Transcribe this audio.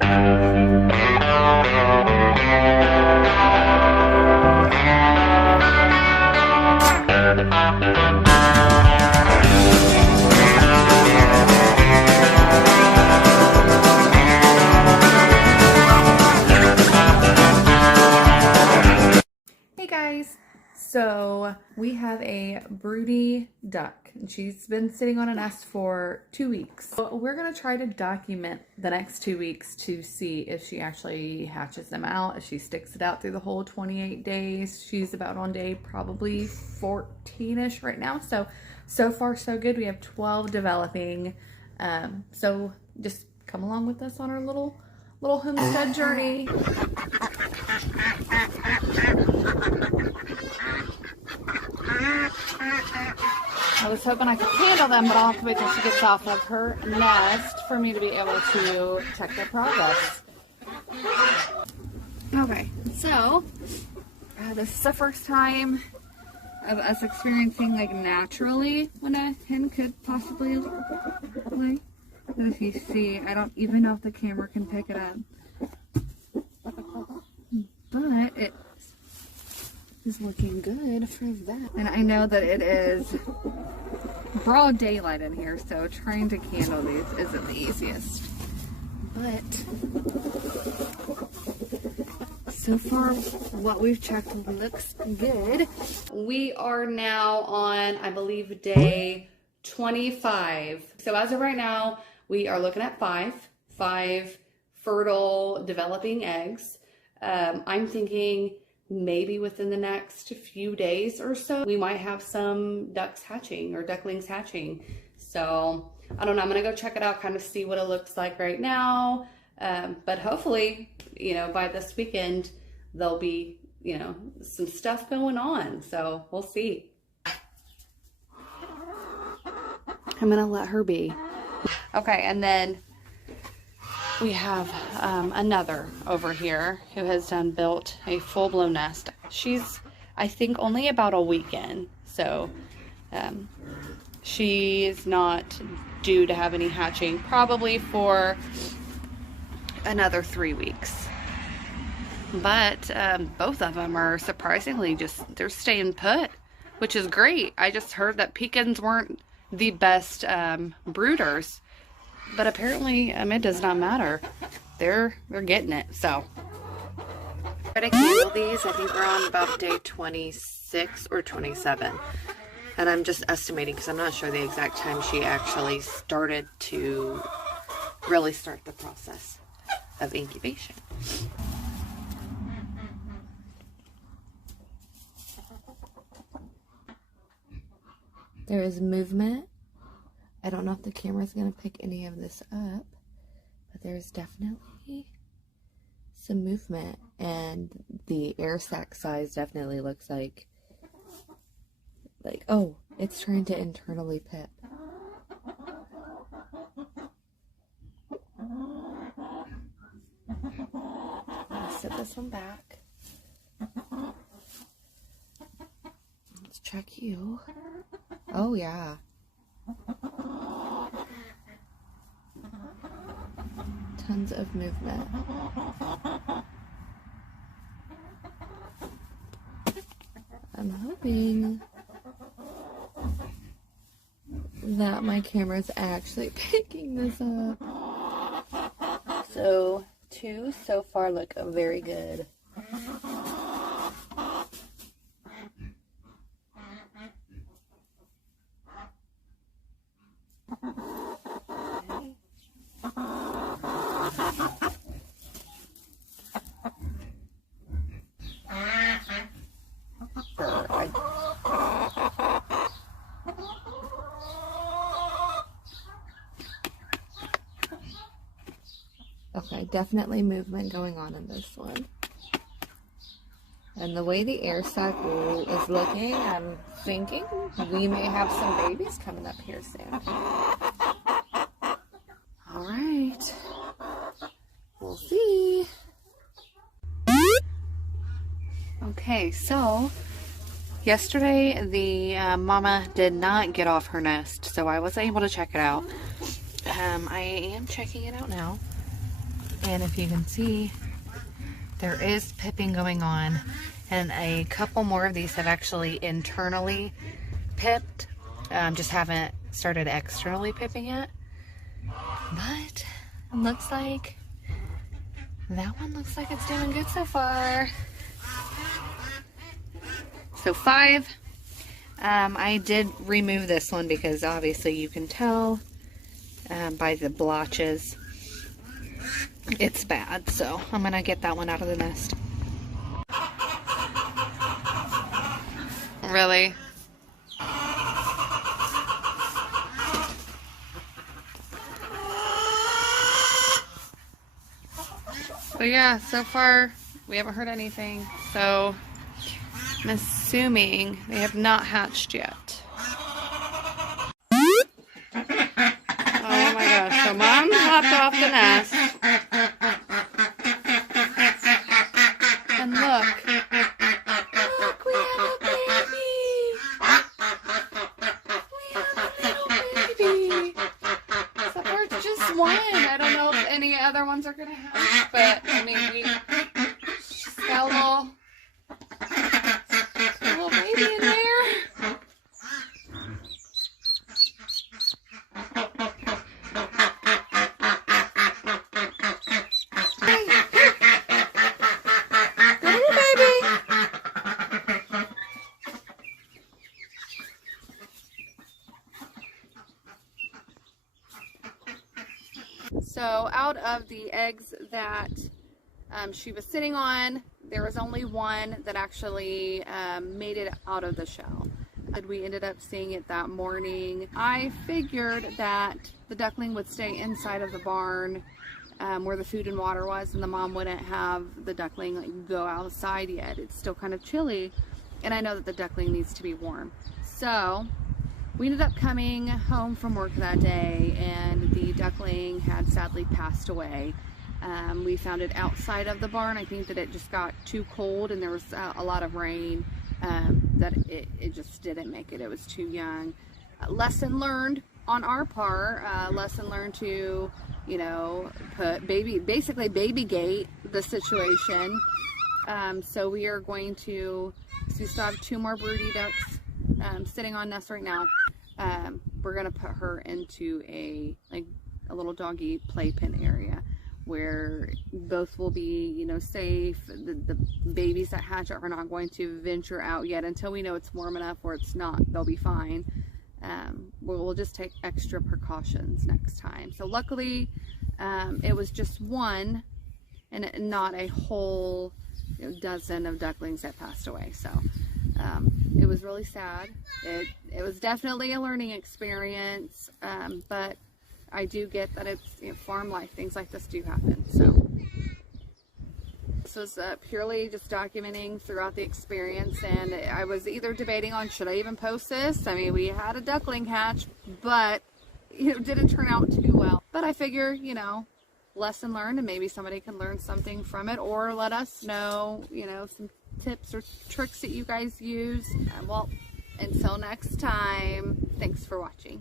Hey guys, so we have a broody duck and she's been sitting on a nest for 2 weeks. So we're gonna try to document the next 2 weeks to see if she actually hatches them out, if she sticks it out through the whole 28 days. She's about on day probably 14-ish right now. So far so good. We have 12 developing. So just come along with us on our little homestead journey. I was hoping I could handle them, but I'll have to wait till she gets off of her nest for me to be able to check their progress. Okay, so this is the first time of us experiencing like naturally when a hen could possibly lay. As you see, I don't even know if the camera can pick it up, but it is looking good for that. And I know that it is broad daylight in here, so trying to candle these isn't the easiest. But so far what we've checked looks good. We are now on, I believe, day 25. So as of right now, we are looking at five fertile developing eggs. I'm thinking maybe within the next few days or so, we might have some ducks hatching or ducklings hatching. So I don't know, I'm gonna go check it out, kind of see what it looks like right now. But hopefully, you know, by this weekend, there'll be, you know, some stuff going on. So we'll see. I'm gonna let her be. Okay, and then we have another over here who has built a full-blown nest. She's, I think, only about a week in, so she's not due to have any hatching probably for another 3 weeks. But both of them are surprisingly they're staying put, which is great. I just heard that Pekins weren't the best brooders, but apparently it does not matter. They're getting it. So try to candle these. I think we're on about day 26 or 27, and I'm just estimating because I'm not sure the exact time she actually started to really start the process of incubation. There is movement. I don't know if the camera's going to pick any of this up, but there's definitely some movement, and the air sac size definitely looks like, oh, it's trying to internally pip. Let's set this one back. Let's check you. Oh, yeah. Tons of movement. I'm hoping that my camera's actually picking this up. So, 2 so far look very good. Okay, definitely movement going on in this one. And the way the air sac is looking, I'm thinking we may have some babies coming up here soon. All right, we'll see. Okay, so yesterday the mama did not get off her nest, so I wasn't able to check it out. I am checking it out now. And if you can see, there is pipping going on, and a couple more of these have actually internally pipped. Just haven't started externally pipping yet. But it looks like that one looks like it's doing good so far. So 5. I did remove this one because obviously you can tell by the blotches it's bad. So I'm gonna get that one out of the nest. Really? But yeah, so far we haven't heard anything, so I'm assuming they have not hatched yet. Oh my gosh, so Mom hopped off the nest. And look, we have a baby. We have a little baby. So far it's just one. I don't know if any other ones are gonna hatch, but I mean, we just got a little baby in there. So out of the eggs that she was sitting on, there was only one that actually made it out of the shell. We ended up seeing it that morning. I figured that the duckling would stay inside of the barn where the food and water was, and the mom wouldn't have the duckling like go outside yet. It's still kind of chilly, and I know that the duckling needs to be warm. So we ended up coming home from work that day, and the duckling had sadly passed away. We found it outside of the barn. I think that it just got too cold, and there was a lot of rain, that it just didn't make it. It was too young. Lesson learned on our part. Lesson learned to, you know, put basically baby gate the situation. So we are going to, so we still have 2 more broody ducks sitting on nests right now. We're gonna put her into a little doggy playpen area where both will be, you know, safe. The babies that hatch are not going to venture out yet until we know it's warm enough where it's not, they'll be fine. We'll just take extra precautions next time. So luckily it was just one and not a whole, you know, dozen of ducklings that passed away. So it was really sad. It was definitely a learning experience, but I do get that it's, you know, farm life. Things like this do happen. So this was purely just documenting throughout the experience, and I was either debating on should I even post this. I mean, we had a duckling hatch, but it didn't turn out too well. But I figure, you know, lesson learned, and maybe somebody can learn something from it, or let us know, you know, some tips or tricks that you guys use. Well, until next time, thanks for watching.